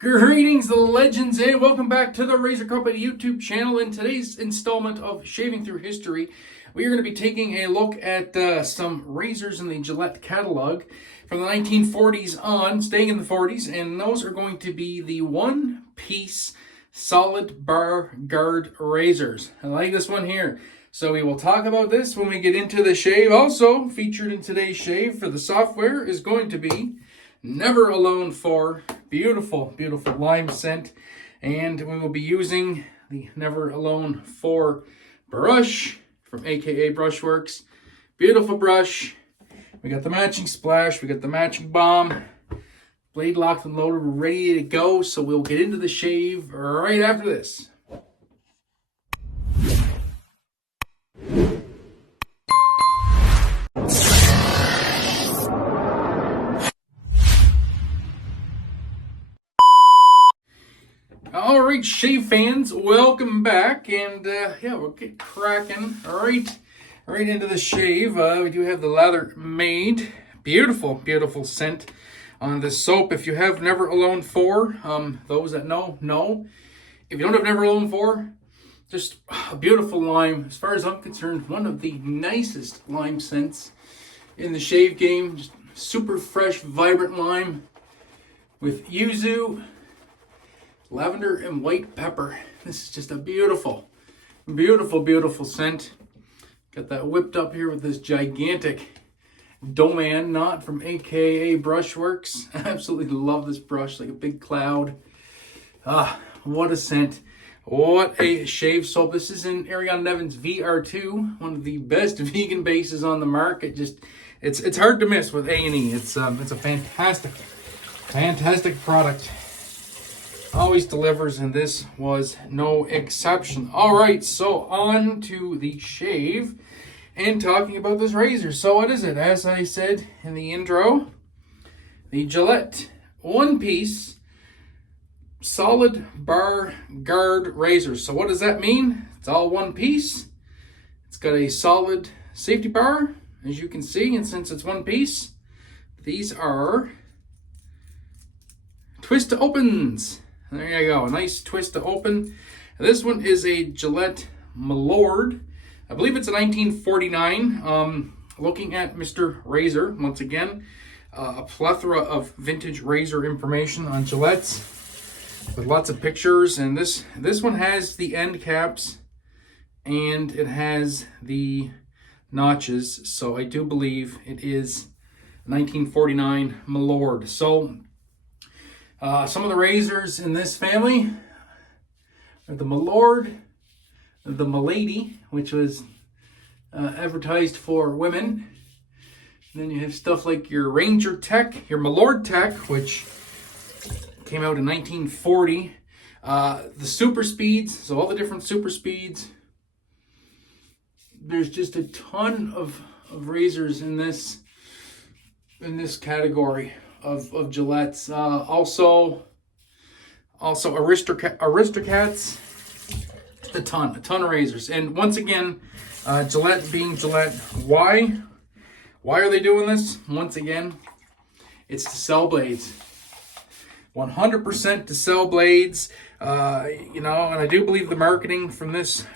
Greetings, the legends, and welcome back to the Razor Company YouTube channel. In today's installment of Shaving Through History, we are going to be taking a look at some razors in the Gillette catalog from the 1940s on, staying in the 40s, and those are going to be the one-piece solid bar guard razors. I like this one here. So we will talk about this when we get into the shave. Also, featured in today's shave for the software is going to be Never Alone 4. Beautiful, beautiful lime scent. And we will be using the Never Alone 4 brush from AKA Brushworks. Beautiful brush. We got the matching splash. We got the matching balm. Blade locked and loaded. We're ready to go. So we'll get into the shave right after this. All right, shave fans, welcome back, and yeah, we'll get cracking right into the shave. We do have the lather made. Beautiful, beautiful scent on this soap. If you have Never Alone 4, those that know. If you don't have Never Alone 4, just a beautiful lime. As far as I'm concerned, one of the nicest lime scents in the shave game. Just super fresh, vibrant lime with yuzu, lavender, and white pepper. This is just a beautiful, beautiful, beautiful scent. Got that whipped up here with this gigantic Doman knot from AKA Brushworks. I absolutely love this brush, like a big cloud. What a scent. What a shave soap. This is in Ariana Nevin's VR2, one of the best vegan bases on the market. It's hard to miss with A&E. It's a fantastic product. Always delivers, and this was no exception. All right, so on to the shave and talking about this razor. So what is it? As I said in the intro, the Gillette one-piece solid bar guard razor. So what does that mean? It's all one piece. It's got a solid safety bar, as you can see, and since it's one piece, these are twist to opens. There you go, a nice twist to open. And this one is a Gillette Milord. I believe it's a 1949. Looking at Mr. Razor, once again, a plethora of vintage razor information on Gillette's with lots of pictures. And this one has the end caps and it has the notches. So I do believe it is 1949 Milord. So some of the razors in this family are the Milord, the Milady, which was advertised for women. And then you have stuff like your Ranger Tech, your Milord Tech, which came out in 1940. The Super Speeds, so all the different Super Speeds. There's just a ton of razors in this category of Gillette's. Also Aristocrats. A ton of razors. And once again, Gillette being Gillette, why are they doing this? Once again, it's to sell blades. 100% to sell blades. And I do believe the marketing from this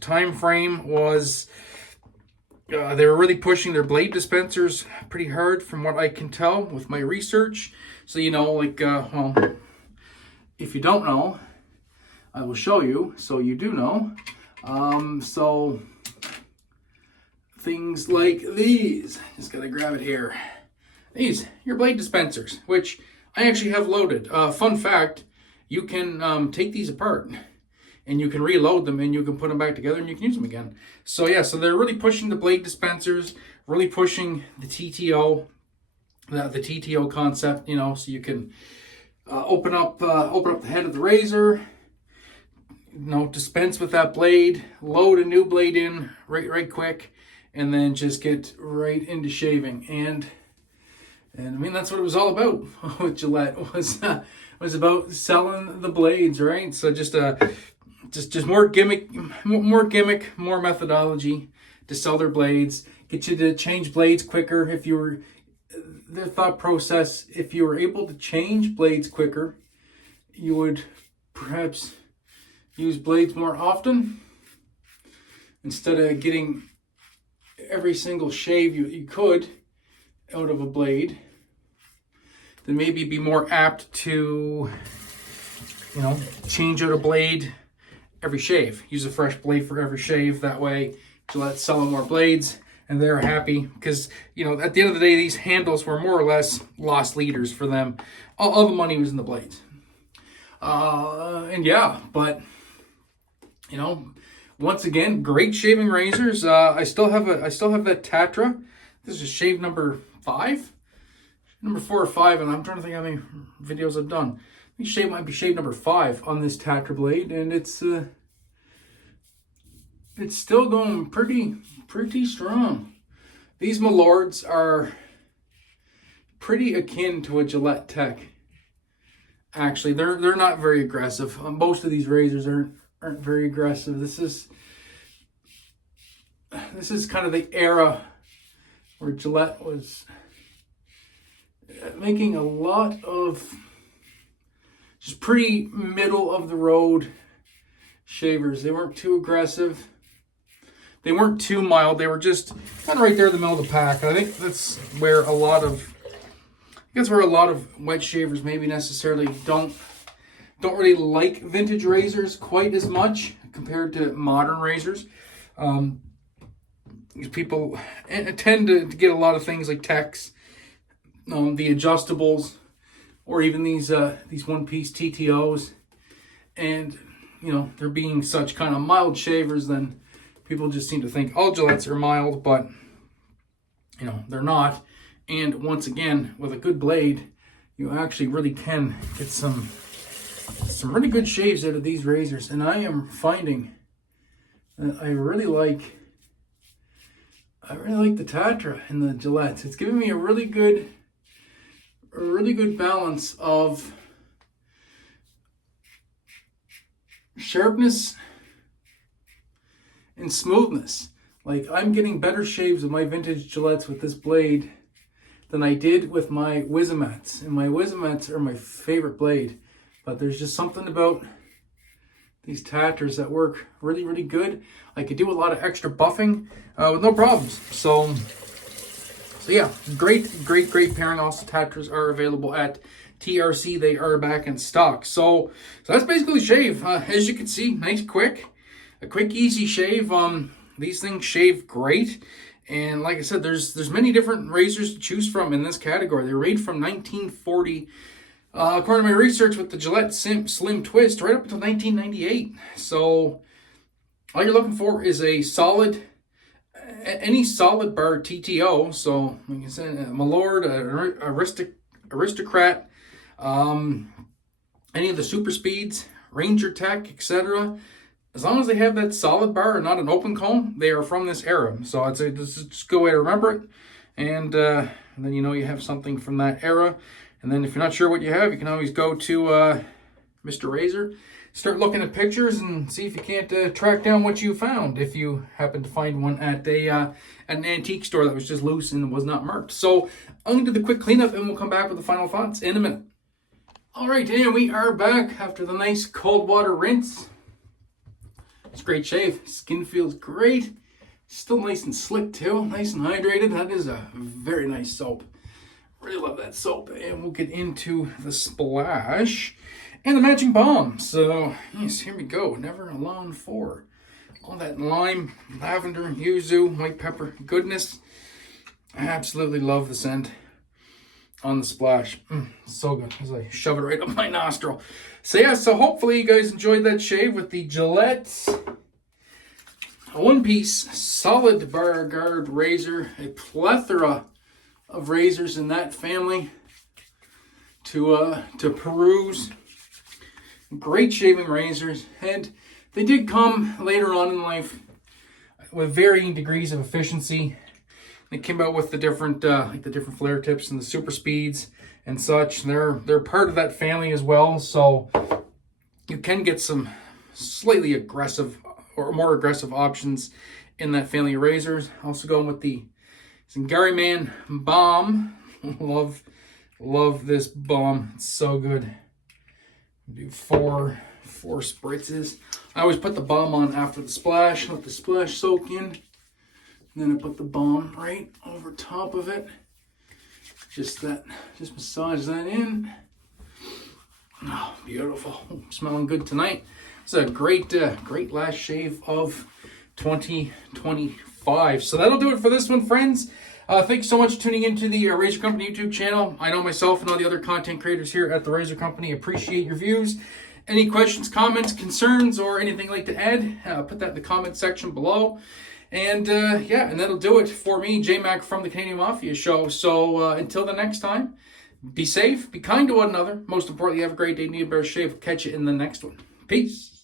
time frame was they were really pushing their blade dispensers pretty hard from what I can tell with my research. So, well, if you don't know, I will show you so you do know. So things like these, just gotta grab it here. These, your blade dispensers, which I actually have loaded. Fun fact, you can take these apart and you can reload them and you can put them back together and you can use them again. So yeah, so they're really pushing the blade dispensers, really pushing the TTO, the TTO concept, so you can open up the head of the razor, dispense with that blade, load a new blade in right quick, and then just get right into shaving. And I mean, that's what it was all about with Gillette, was about selling the blades, right? So just more gimmick, more methodology to sell their blades, get you to change blades quicker. Their thought process, if you were able to change blades quicker, you would perhaps use blades more often instead of getting every single shave you could out of a blade, then maybe be more apt to, you know, change out a blade every shave. Use a fresh blade for every shave. That way Gillette's selling more blades and they're happy, because, you know, at the end of the day, these handles were more or less lost leaders for them. All the money was in the blades. And yeah, but, you know, once again, great shaving razors. I still have that Tatra. This is shave number 5, number 4 or 5, and I'm trying to think how many videos I've done. I think shave might be shave number 5 on this Tatra blade, and it's still going pretty strong. These Milords are pretty akin to a Gillette Tech. Actually, they're not very aggressive. Most of these razors aren't very aggressive. This is kind of the era where Gillette was making a lot of just pretty middle of the road shavers. They weren't too aggressive. They weren't too mild. They were just kind of right there in the middle of the pack. I think that's where a lot of wet shavers maybe necessarily don't really like vintage razors quite as much compared to modern razors. People tend to get a lot of things like techs, the adjustables, or even these one-piece TTOs, and, you know, they're being such kind of mild shavers, then people just seem to think all Gillettes are mild, but, you know, they're not. And once again, with a good blade, you actually really can get some really good shaves out of these razors. And I am finding that I really like the Tatra and the Gillettes. It's giving me a really good balance of sharpness and smoothness. Like, I'm getting better shaves of my vintage Gillettes with this blade than I did with my Wizamats. And my Wizamats are my favorite blade. But there's just something about these Tatras that work really good. I could do a lot of extra buffing with no problems. So yeah, great pairing. Also, Tatras are available at TRC. They are back in stock. So that's basically shave. As you can see, nice, a quick, easy shave. These things shave great. And like I said, there's many different razors to choose from in this category. They're rated from 1940, according to my research, with the Gillette Slim Twist, right up until 1998. So all you're looking for is any solid bar TTO. So like I said, Milord, Aristocrat, any of the Super Speeds, Ranger Tech, etc. As long as they have that solid bar and not an open cone, they are from this era. So I'd say this is just a good way to remember it. And then you know you have something from that era. And then if you're not sure what you have, you can always go to Mr. Razor, start looking at pictures and see if you can't track down what you found, if you happen to find one at an antique store that was just loose and was not marked. So I'm going to do the quick cleanup and we'll come back with the final thoughts in a minute. All right, and we are back after the nice cold water rinse. It's a great shave. Skin feels great. Still nice and slick too. Nice and hydrated. That is a very nice soap. Really love that soap. And we'll get into the splash and the matching balm. So yes, here we go. Never Alone 4. All that lime, lavender, yuzu, white pepper goodness. I absolutely love the scent on the splash. So good as I shove it right up my nostril. So yeah, so hopefully you guys enjoyed that shave with the Gillette one-piece solid bar guard razor. A plethora of razors in that family to peruse. Great shaving razors, and they did come later on in life with varying degrees of efficiency. They came out with the different like the different flare tips and the super speeds and such. They're part of that family as well, so you can get some slightly aggressive or more aggressive options in that family of razors. Also going with the Zingari Man Balm. Love this balm. It's so good. Do four spritzes. I always put the balm on after the splash, let the splash soak in. And then I put the balm right over top of it. Just massage that in. Oh, beautiful. Smelling good tonight. It's a great last shave of 2025. So that'll do it for this one, friends. Thanks so much for tuning into the Razor Company YouTube channel. I know myself and all the other content creators here at the Razor Company appreciate your views. Any questions, comments, concerns, or anything you'd like to add, put that in the comment section below. And yeah, and that'll do it for me, J-Mac from the Canadian Mafia Show. So until the next time, be safe, be kind to one another. Most importantly, have a great day. Need a better shave. Catch you in the next one. Peace.